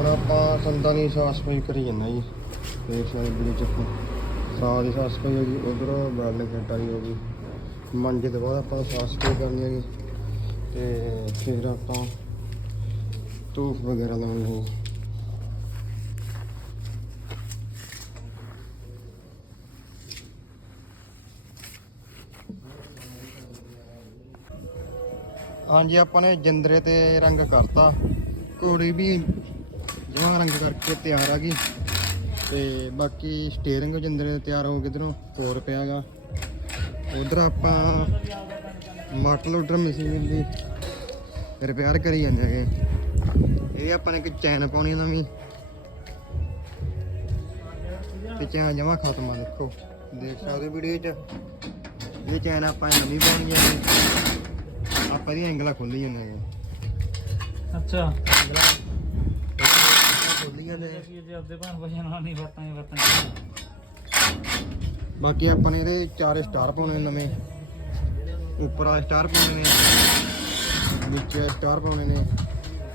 ਹੁਣ ਆਪਾਂ ਸੰਦਾਂ ਦੀ ਸਾਫ਼ ਸਫ਼ਾਈ ਕਰੀ ਜਾਂਦਾ ਜੀ। ਦੇਖ ਸਕਦੇ ਵੀਡੀਓ ਚ ਸਾਹ ਦੀ ਸਾਫ਼ ਸਫ਼ਾਈ ਹੋ ਗਈ, ਉਧਰ ਬੈਲਡਿੰਗ ਫਿੱਟ ਵਾਲੀ ਹੋ ਗਈ। ਮੰਜੇ ਤੋਂ ਬਾਅਦ ਆਪਾਂ ਸਾਫ਼ ਸਫ਼ਾਈ ਕਰਨੀ ਹੈਗੀ ਤੇ ਫਿਰ ਆਪਾਂ ਧੂਫ ਵਗੈਰਾ ਲਾਉਣੀ ਹੈ ਹਾਂਜੀ, ਆਪਾਂ ਨੇ ਜਿੰਦਰੇ ਤੇ ਰੰਗ ਕਰਤਾ। ਘੋੜੀ ਵੀ ਜਮਾਂ ਰੰਗ ਕਰਕੇ ਤਿਆਰ ਆ ਗਈ। ਤੇ ਬਾਕੀ ਸਟੀਅਰਿੰਗ ਜਿੰਦਰੇ ਤਿਆਰ ਹੋ ਕਿਧਰੋਂ ਹੋਰ ਪਿਆਗਾ। ਉਧਰ ਆਪਾਂ ਮਟ ਲੋਡਰ ਮਸ਼ੀਨ ਦੀ ਰਿਪੇਅਰ ਕਰੀ ਜਾਂਦੇ ਹੈਗੇ। ਇਹ ਆਪਾਂ ਨੇ ਇੱਕ ਚੈਨ ਪਾਉਣੀ ਨਵੀਂ। ਤੇ ਚੈਨ ਜਮਾ ਖਤਮ ਆ ਦੇਖੋ। ਦੇਖ ਸਕਦੇ ਵੀਡੀਓ 'ਚ। ਇਹ ਚੈਨ ਆਪਾਂ ਨਵੀਂ ਪਾਉਣੀ ਹੈ ਆਪਾਂ ਦੀ ਐਂਗਲਾ ਖੋਲੀ ਜਾਂਦੇ ਹੈਗੇ। ਅੱਛਾ। ਖੋਲੀਆਂ ਨੇ ਅਸੀਂ ਜੇ ਆਪਦੇ ਭਾਣ ਵਜਨ ਨਾਲ ਨਹੀਂ ਵਰਤਾਂਗੇ ਵਰਤਾਂਗੇ। ਬਾਕੀ ਆਪਾਂ ਨੇ ਇਹਦੇ ਚਾਰ ਸਟਾਰ ਪਾਉਣੇ ਨਵੇਂ। ਉੱਪਰ ਆ ਸਟਾਰ ਪਾਉਣੇ ਨੇ। ਨੀਚੇ ਸਟਾਰ ਪਾਉਣੇ ਨੇ।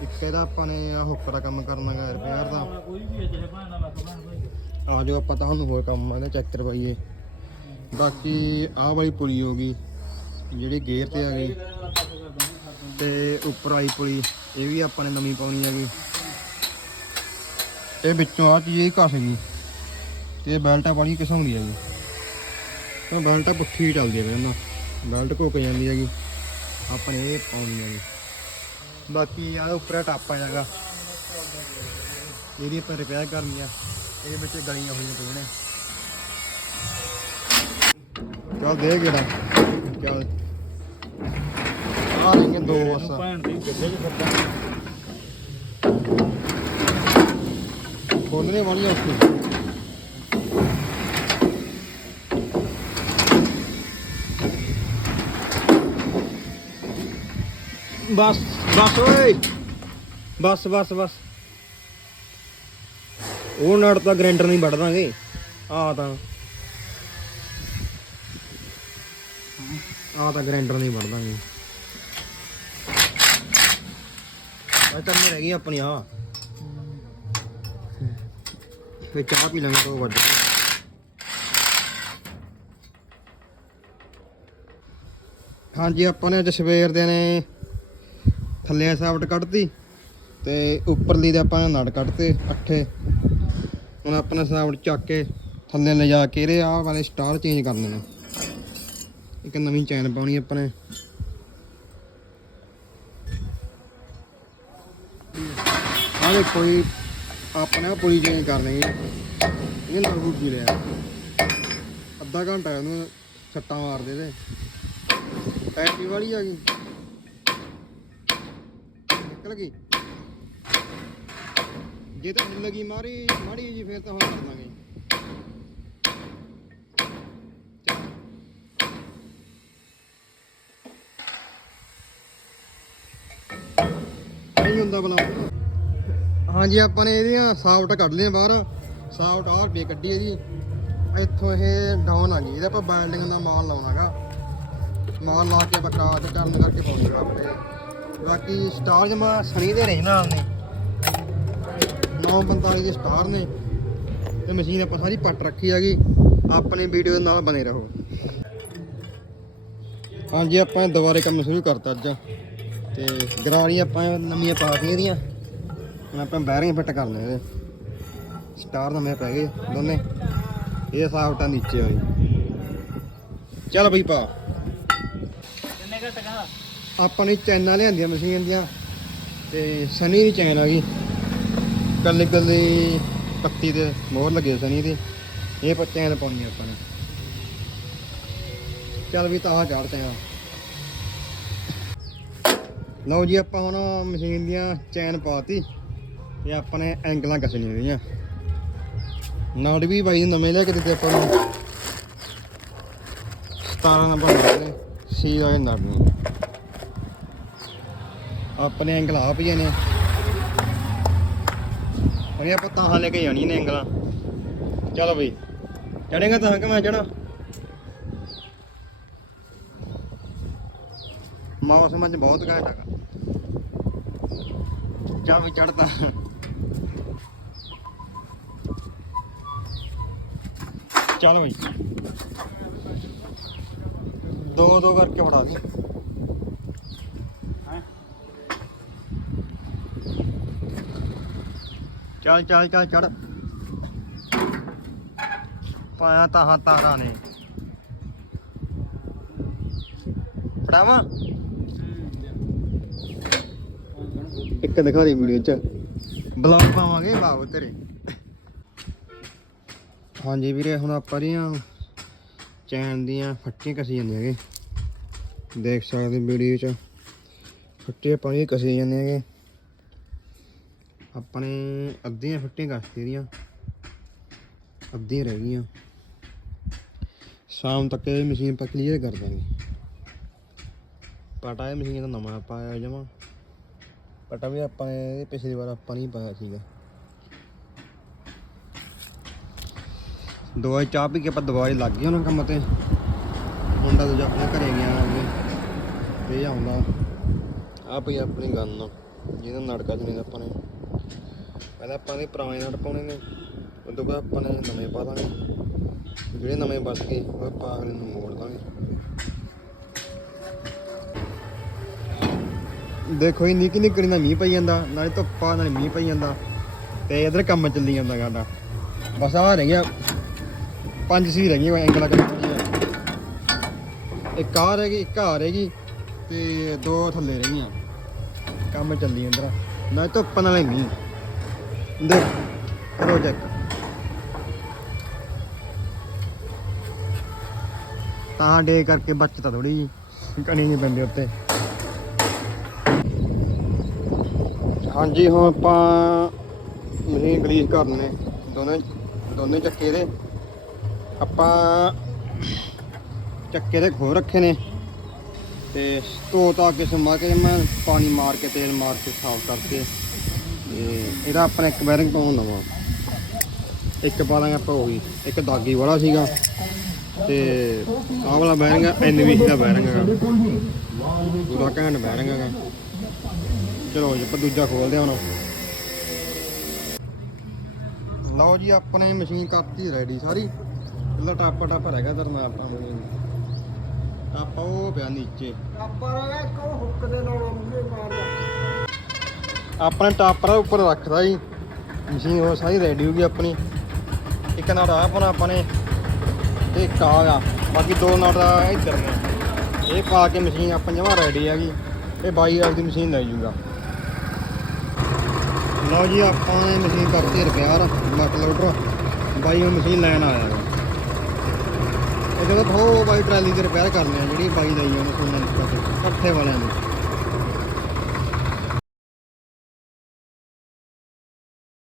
ਇੱਕ ਇਹਦਾ ਆਪਾਂ ਨੇ ਆ ਹੁੱਕ ਦਾ ਕੰਮ ਕਰਨਾ ਹੈ ਰਿਪੇਅਰ ਦਾ। ਕੋਈ ਵੀ ਅਜੇ ਭਾਣ ਨਾਲ ਲੱਗ ਭਾਣ ਕੋਈ ਆ ਜੋ ਆਪਾਂ ਤੁਹਾਨੂੰ ਹੋਰ ਕੰਮ ਆਦੇ ਚੈੱਕ ਕਰਵਾਈਏ। ਬਾਕੀ ਆਹ ਵਾਲੀ ਪੁਲੀ ਹੋ ਗਈ ਜਿਹੜੀ ਗੇਅਰ ਤੇ ਆ ਗਈ। ਤੇ ਉੱਪਰ ਆਈ ਪੁਲੀ ਇਹ ਵੀ ਆਪਾਂ ਨੇ ਨਵੀਂ ਪਾਉਣੀ ਹੈਗੀ। ਇਹ ਵਿੱਚੋਂ ਆ ਚੀਜ਼ ਹੀ ਘਸ ਗਈ। ਤੇ ਇਹ ਬੈਲਟਾਂ ਵਾਲੀ ਕਿਸਮ ਦੀ ਹੈਗੀ ਤਾਂ ਬੈਲਟਾਂ ਪੁੱਠੀ ਚੱਲਦੀ ਹੈ ਇਹਨਾਂ ਬੈਲਟ ਘੁੱਕ ਜਾਂਦੀ ਹੈਗੀ। ਆਪਣੇ ਇਹ ਪਾਉਣੀ ਹੈਗੀ ਬਾਕੀ ਆ ਉੱਪਰ ਟਾਪਾ ਹੈਗਾ। ਇਹਦੀ ਆਪਾਂ ਰਿਪੇਅਰ ਕਰਨੀ ਆ। ਇਹਦੇ ਵਿੱਚ ਗਲੀਆਂ ਹੋਈਆਂ ਪਈਆਂ ਨੇ। ਚੱਲ ਦੇ ਗੇੜਾ। ਚੱਲ। ਆ ਰਹੀਆਂ ਦੋ ਬੱਸਾਂ। ਭਾਣ ਦੀ ਗੱਡੇ ਚ ਫਿਰਦਾ ਖੋਲਣੇ ਵਾਲੀਆਂ ਉੱਥੇ। ਬਸ ਬਸ ਓਏ। ਬਸ ਬਸ ਬਸ। ਉਹ ਨੜ ਤਾਂ ਗ੍ਰੈਂਡਰ ਨਹੀਂ ਵੱਢ ਦਾਂਗੇ। ਆ ਤਾਂ। ਆ ਤਾਂ ਗ੍ਰੈਂਡਰ ਨਹੀਂ ਵੱਢ ਦਾਂਗੇ। ਆ ਤਾਂ ਰਹਿ ਗਈ ਆਪਣੀ, ਆ। ਫੇ ਚਾਹ ਪੀ ਲਾਂਗੇ ਤੋਂ ਵੱਜ ਹਾਂਜੀ, ਆਪਾਂ ਨੇ ਅੱਜ ਸਵੇਰ ਦੇ ਨੇ ਥੱਲੇ ਸਾਫਟ ਕੱਢਤੀ ਤੇ ਉੱਪਰਲੀ ਦੇ ਆਪਾਂ ਨੇ ਨੜ ਕੱਢਤੇ ਅੱਠੇ। ਹੁਣ ਆਪਾਂ ਨੇ ਸਾਫਟ ਚੱਕ ਕੇ ਥੱਲੇ ਲਿਜਾ ਕੇ ਇਹਦੇ ਆਹ ਵਾਲੇ ਸਟਾਰ ਚੇਂਜ ਕਰ ਨੇ। ਇੱਕ ਨਵੀਂ ਚੈਨ ਪਾਉਣੀ ਆਪਾਂ ਨੇ। ਆਹ ਦੇਖੋ ਜੀ ਆਪਣੇ ਆਪ ਪੁਲੀ ਚੇਂਜ ਕਰਨੀ ਹੈ। ਇਹ ਨਾਲ ਬੂਜੀ ਲਿਆ ਅੱਧਾ ਘੰਟਾ ਉਹਨੂੰ ਛੱਟਾਂ ਮਾਰਦੇ ਤੇ। ਪੈਟੀ ਵਾਲੀ ਆ ਗਈ। ਨਿਕਲ ਗਈ। ਜੇ ਤਾਂ ਹਿੱਲ ਮਾਰੀ, ਮਾੜੀ ਜੀ ਫੇਰ ਤਾਂ ਹੁਣ ਕਰ ਦਾਂਗੇ। ਨਹੀਂ ਹੁੰਦਾ ਬਲਾ ਹਾਂਜੀ, ਆਪਾਂ ਨੇ ਇਹਦੀਆਂ ਸਾਫਟ ਕੱਢ ਲਈਆਂ ਬਾਹਰ। ਸਾਫਟ ਆਹ ਰੁਪਏ ਕੱਢੀ ਹੈ ਜੀ। ਇੱਥੋਂ ਇਹ ਡਾਊਨ ਆ ਗਈ ਇਹਦਾ ਆਪਾਂ ਬੈਂਡਿੰਗ ਦਾ ਮਾਲ ਲਾਉਣਾਗਾ ਮਾਲ ਲਾ ਕੇ ਬੱਕਾ ਤੇ ਟਰਨ ਕਰਕੇ ਪਾਉਣਾਗਾ ਆਪਣੇ ਬਾਕੀ ਸਟਾਰ ਜਮਾ ਸਣੀ ਦੇ ਰਹੇ ਨਾਲ ਨੇ। 945 ਦੇ ਸਟਾਰ ਨੇ। ਤੇ ਮਸ਼ੀਨ ਆਪਾਂ ਸਾਰੀ ਪੱਟ ਰੱਖੀ ਹੈਗੀ। ਆਪਣੀ ਵੀਡੀਓ ਦੇ ਨਾਲ ਬਣੇ ਰਹੋ। ਹਾਂਜੀ, ਆਪਾਂ ਦੁਬਾਰੇ ਕੰਮ ਸ਼ੁਰੂ ਕਰਤਾ ਅੱਜ। ਤੇ ਗਰਾਰੀਆਂ ਆਪਾਂ ਨਵੀਆਂ ਪਾਤੀਆਂ ਇਹਦੀਆਂ। ਹੁਣ ਆਪਾਂ ਬੈਰਿੰਗ ਫਿੱਟ ਕਰਨੇ ਇਹਦੇ। ਸਟਾਰ ਨਵੇਂ ਪੈ ਗਏ ਦੋਨੇ। ਇਹ ਸਾਫਟਾਂ ਨੀਚੇ ਹੋਈ ਚੱਲ ਬਈ ਪਾ। ਕਿੰਨੇ ਘੱਟ ਕਾ? ਆਪਾਂ ਨੇ ਚੈਨਾਂ ਲਿਆਂਦੀਆਂ ਮਸ਼ੀਨ ਦੀਆਂ ਤੇ ਸਨੀ ਦੀ ਚੈਨ ਆ ਗਈ। ਕੱਲੀ ਕੱਲੀ ਪੱਤੀ ਦੇ ਮੋਹਰ ਲੱਗੇ ਸਨੀ ਦੀ। ਇਹ ਪਰ ਚੈਨ ਪਾਉਣੀ ਆਪਾਂ ਨੇ। ਚੱਲ ਵੀ ਤਾਂ ਚੜਦੇ ਆ। ਲਓ ਜੀ ਆਪਾਂ ਹੁਣ ਮਸ਼ੀਨ ਦੀਆਂ ਚੈਨ ਪਾਤੀ ਇਹ ਆਪਾਂ ਨੇ ਐਂਗਲਾਂ ਕੱਸਣੀਆਂ ਹੋਈਆਂ। ਨਾੜ ਵੀ ਬਾਈ ਨਵੇਂ ਲੈ ਕੇ ਦਿੱਤੇ ਆਪਾਂ ਨੂੰ। 17 ਨੰਬਰ ਨੇ ਸੀ ਆਏ ਨਾੜ ਨੂੰ। ਆਪਣੇ ਐਂਗਲ ਆਪ ਹੀ ਨੇ। ਅਰੇ ਆਪਾਂ ਤਾਂ ਲੈ ਕੇ ਜਾਣੀ ਨੇ ਐਂਗਲਾਂ। ਚਲੋ ਬਈ, ਚੜੇਗਾ ਤਾਂ ਕਿ ਮੈਂ ਚੜਾ? ਮੌਸਮ ਅੱਜ ਬਹੁਤ ਘੈਂਟ ਹੈਗਾ। ਜਾ ਵੀ ਚੜਦਾ ਚੱਲ ਬਈ। ਦੋ ਦੋ ਕਰਕੇ ਫੜਾ ਦੇ। ਚੱਲ ਚੱਲ ਚੱਲ ਚੜ ਪਾਇਆ ਤਾਂ ਤਾਰਾਂ ਨੇ। ਫੜਾਵਾਂ? ਇੱਕ ਦਿਖਾ ਦੇ ਵੀਡੀਓ ਚ। ਬਲੌਗ ਪਾਵਾਂਗੇ ਬਾਬੂ ਤੇਰੇ। ਹਾਂਜੀ ਵੀਰੇ, ਹੁਣ ਆਪਾਂ ਰੀਆਂ ਚੈਨ ਦੀਆਂ ਫੱਟੀਆਂ ਕਸੀ ਜਾਂਦੇ ਹੈਗੇ। ਦੇਖ ਸਕਦੇ ਵੀਡੀਓ ਚ। ਫੱਟੀਆਂ ਪਾਣੀ ਕਸੀ ਜਾਂਦੇ ਹੈਗੇ। ਆਪਣੇ ਅੱਧੀਆਂ ਫੱਟੀਆਂ ਕਸਤੀ ਦੀਆਂ। ਅੱਧੀਆਂ ਰਹਿ ਗਈਆਂ। ਸ਼ਾਮ ਤੱਕ ਇਹ ਮਸ਼ੀਨ ਆਪਾਂ ਕਲੀਅਰ ਕਰ ਦਾਂਗੇ। ਪਟਾ ਇਹ ਮਸ਼ੀਨ ਦਾ ਨਵਾਂ ਪਾਇਆ ਜਮਾ। ਪਟਾ ਵੀ ਆਪਾਂ ਨੇ ਪਿਛਲੀ ਵਾਰ ਆਪਾਂ ਨਹੀਂ ਪਾਇਆ ਸੀਗਾ। ਦਵਾਈ ਚਾਹ ਪੀ ਕੇ ਆਪਾਂ ਦਵਾਈ ਲੱਗ ਗਏ ਉਹਨਾਂ ਕੰਮ ਤੇ। ਮੁੰਡਾ ਦੂਜਾ ਆਪਣੇ ਘਰੇ ਗਿਆ ਅੱਗੇ। ਤੇ ਆਉਂਦਾ। ਆ ਪਈ ਆਪਣੀ ਗੰਨ ਜਿਹਦਾ ਨੜਕਾ ਚਨੇ ਆਪਾਂ ਨੇ। ਪਹਿਲਾਂ ਆਪਾਂ ਨੇ ਪੁਰਾਣੇ ਨਟ ਪਾਉਣੇ ਨੇ। ਉਸ ਬਾਅਦ ਆਪਾਂ ਨੇ ਨਵੇਂ ਪਾ ਦਾਂਗੇ। ਜਿਹੜੇ ਨਵੇਂ ਬਚ ਗਏ, ਉਹ ਆਪਾਂ ਅਗਲੇ ਨੂੰ ਮੋੜ ਦਾਂਗੇ। ਦੇਖੋ ਇਹ ਨਿੱਕੀ ਨਿੱਕੀ ਨਾਲ ਮੀਂਹ ਪਈ ਜਾਂਦਾ। ਨਾਲੇ ਧੁੱਪਾ ਨਾਲੇ ਮੀਂਹ ਪਈ ਜਾਂਦਾ। ਤੇ ਇਧਰ ਕੰਮ ਚੱਲੀ ਜਾਂਦਾ ਸਾਡਾ। ਬਸ ਆ ਰਹਿ ਗਿਆ। ਪੰਜ ਸੀ ਰਹਿ ਗਈਆਂ ਐਂਗਲਾਂ ਕਰੀਆਂ ਇੱਕ ਆ ਰਹਿ ਗਈ, ਇੱਕ ਆ ਰਹਿ ਗਈ, ਤੇ ਦੋ ਥੱਲੇ ਰਹਿ ਗਈਆਂ। ਕੰਮ ਚੱਲੀ ਅੰਦਰ। ਨਾ ਧੁੱਪ ਨਾਲੇ ਮੀਂਹ ਦੇਖ, ਕਰੋ ਚੈੱਕ ਤਾਂ ਡੇ ਕਰਕੇ ਬਚਤਾ ਥੋੜੀ ਜੀ, ਕਣੀ ਨਹੀਂ ਪੈਂਦੇ ਉੱਤੇ। ਹਾਂਜੀ, ਹੁਣ ਆਪਾਂ ਮਸ਼ੀਨ ਗਲੀਸ ਕਰਨੇ ਦੋਨੇ ਦੋਨੇ ਚੱਕੇ ਦੇ। ਆਪਾਂ ਚੱਕੇ ਦੇ ਖੋ ਰੱਖੇ ਨੇ ਤੇ ਧੋ ਤਾ ਕੇ ਸਮਾ ਕੇ ਮੈਂ ਪਾਣੀ ਮਾਰ ਕੇ, ਤੇਲ ਮਾਰ ਕੇ ਸਾਫ਼ ਕਰਕੇ ਤੇ ਇਹਦਾ ਆਪਾਂ ਇੱਕ ਬੈਰਿੰਗ ਪਾਉਣ ਨਵਾਂ ਇੱਕ ਪਾ ਲਾਂਗੇ ਆਪਾਂ ਉਹੀ, ਇੱਕ ਦਾਗੀ ਵਾਲਾ ਸੀਗਾ ਤੇ ਆਹ ਵਾਲਾ ਬੈਰਿੰਗ ਐਨਵੀ ਦਾ ਬੈਰਿੰਗ ਹੈਗਾ। ਪੂਰਾ ਘੈਂਟ ਬੈਰਿੰਗ ਹੈਗਾ। ਚਲੋ ਜੀ, ਆਪਾਂ ਦੂਜਾ ਖੋਲਦੇ ਹਾਂ ਹੁਣ। ਲਓ ਜੀ, ਆਪਣੇ ਮਸ਼ੀਨ ਕਰਤੀ ਰੈਡੀ ਸਾਰੀ। ਇਹਦਾ ਟਾਪਾ ਟਾਪਾ ਰਹਿ ਗਿਆ ਧਰਨਾ ਆਪਾਂ ਨੂੰ ਟਾਪਾ ਉਹ ਪਿਆ ਨੀਚੇ। ਆਪਣੇ ਟਾਪਰ ਉੱਪਰ ਰੱਖਦਾ ਜੀ। ਮਸ਼ੀਨ ਉਹ ਸਾਰੀ ਰੈਡੀ ਹੋ ਗਈ ਆਪਣੀ। ਇੱਕ ਨਾਲ ਆ ਪਾਉਣਾ ਆਪਾਂ ਨੇ ਤੇ ਇੱਕ ਆ ਗਾ ਬਾਕੀ ਦੋ ਦਾ ਇੱਧਰ ਨੇ। ਇਹ ਪਾ ਕੇ ਮਸ਼ੀਨ ਆਪਾਂ ਜਮਾ ਰੈਡੀ ਹੈਗੀ ਇਹ ਬਾਈ ਵਾਲੀ ਦੀ ਮਸ਼ੀਨ ਲੈ ਜੂਗਾ। ਲਓ ਜੀ ਆਪਾਂ ਨੇ ਮਸ਼ੀਨ ਕਰਤੀ ਰਿਪੇਅਰ ਲੱਟ ਲੋਡਰ। ਬਾਈ ਉਹ ਮਸ਼ੀਨ ਲੈਣ ਆਇਆ। ਇਹ ਜਦੋਂ ਉਹ ਬਾਈ ਟਰਾਲੀ ਤੇ ਰਿਪੇਅਰ ਕਰਨੀ ਆ, ਜਿਹੜੀ ਬਾਈ ਲਈ ਉਹਨੇ ਸੁਣਨ ਇਕੱਠੇ ਵਾਲਿਆਂ ਨੂੰ।